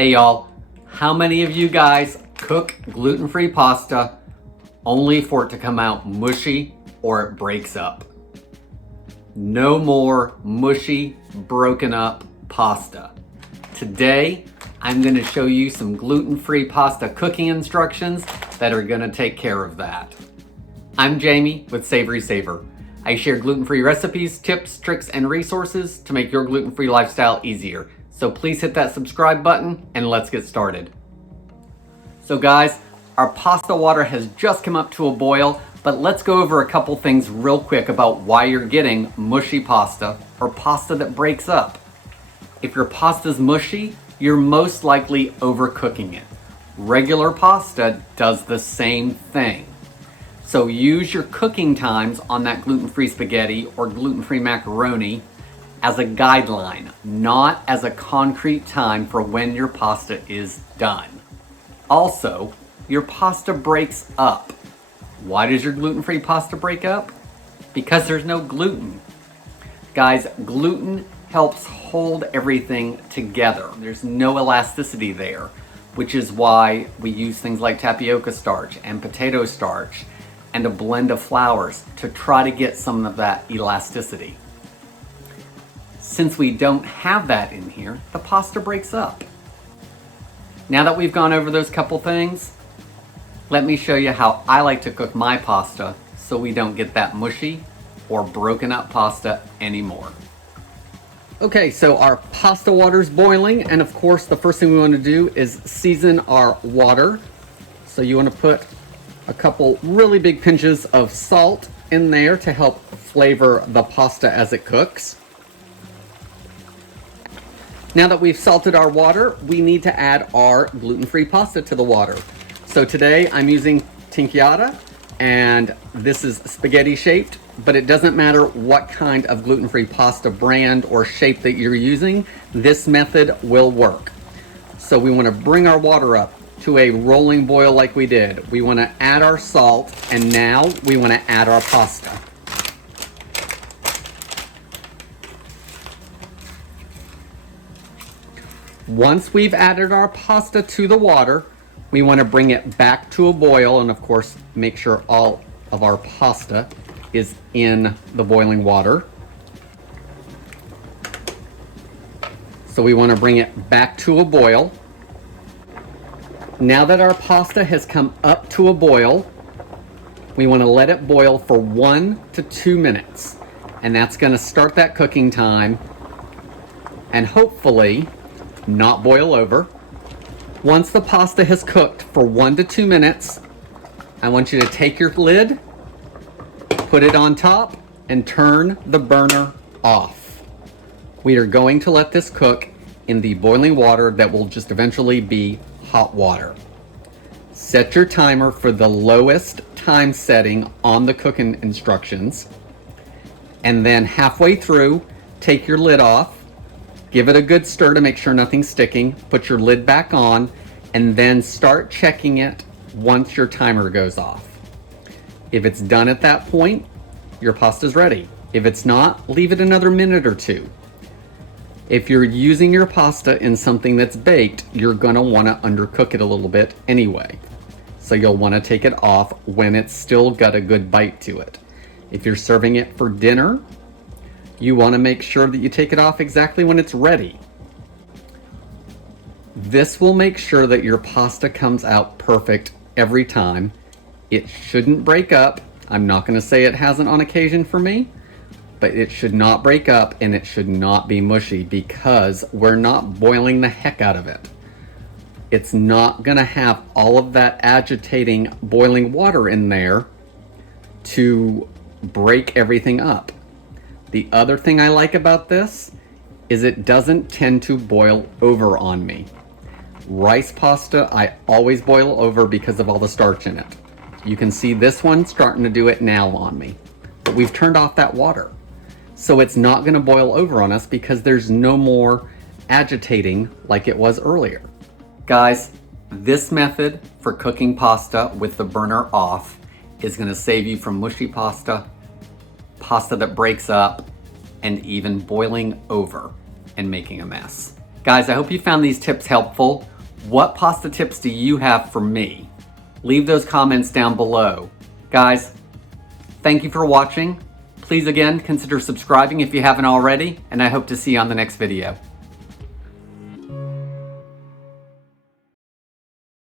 Hey y'all, how many of you guys cook gluten-free pasta only for it to come out mushy or it breaks up? No more mushy, broken up pasta. Today, I'm gonna show you some gluten-free pasta cooking instructions that are gonna take care of that. I'm Jamie with SavorySaver. I share gluten-free recipes, tips, tricks, and resources to make your gluten-free lifestyle easier. So please hit that subscribe button and let's get started. So guys, our pasta water has just come up to a boil, but let's go over a couple things real quick about why you're getting mushy pasta or pasta that breaks up. If your pasta's mushy, you're most likely overcooking it. Regular pasta does the same thing. So use your cooking times on that gluten-free spaghetti or gluten-free macaroni as a guideline, not as a concrete time for when your pasta is done. Also, your pasta breaks up. Why does your gluten-free pasta break up? Because there's no gluten. Guys, gluten helps hold everything together. There's no elasticity there, which is why we use things like tapioca starch and potato starch and a blend of flours to try to get some of that elasticity. Since we don't have that in here, the pasta breaks up. Now that we've gone over those couple things, let me show you how I like to cook my pasta so we don't get that mushy or broken up pasta anymore. Okay, so our pasta water's boiling, and of course the first thing we want to do is season our water. So you want to put a couple really big pinches of salt in there to help flavor the pasta as it cooks. Now that we've salted our water, we need to add our gluten-free pasta to the water. So today I'm using tinkyata, and this is spaghetti shaped, but it doesn't matter what kind of gluten-free pasta brand or shape that you're using, this method will work. So we want to bring our water up to a rolling boil like we did. We want to add our salt, and now we want to add our pasta. Once we've added our pasta to the water, we want to bring it back to a boil, and of course make sure all of our pasta is in the boiling water. So we want to bring it back to a boil. Now that our pasta has come up to a boil, we want to let it boil for 1 to 2 minutes. And that's going to start that cooking time and hopefully not boil over. Once the pasta has cooked for 1 to 2 minutes, I want you to take your lid, put it on top, and turn the burner off. We are going to let this cook in the boiling water that will just eventually be hot water. Set your timer for the lowest time setting on the cooking instructions, and then halfway through, take your lid off. Give it a good stir to make sure nothing's sticking. Put your lid back on, and then start checking it once your timer goes off. If it's done at that point, your pasta's ready. If it's not, leave it another minute or two. If you're using your pasta in something that's baked, you're gonna wanna undercook it a little bit anyway. So you'll wanna take it off when it's still got a good bite to it. If you're serving it for dinner, you want to make sure that you take it off exactly when it's ready. This will make sure that your pasta comes out perfect every time. It shouldn't break up. I'm not going to say it hasn't on occasion for me, but it should not break up and it should not be mushy because we're not boiling the heck out of it. It's not going to have all of that agitating boiling water in there to break everything up. The other thing I like about this is it doesn't tend to boil over on me. Rice pasta, I always boil over because of all the starch in it. You can see this one starting to do it now on me. But we've turned off that water. So it's not gonna boil over on us because there's no more agitating like it was earlier. Guys, this method for cooking pasta with the burner off is gonna save you from mushy pasta, pasta that breaks up, and even boiling over and making a mess. Guys, I hope you found these tips helpful. What pasta tips do you have for me? Leave those comments down below. Guys, thank you for watching. Please again, consider subscribing if you haven't already, and I hope to see you on the next video.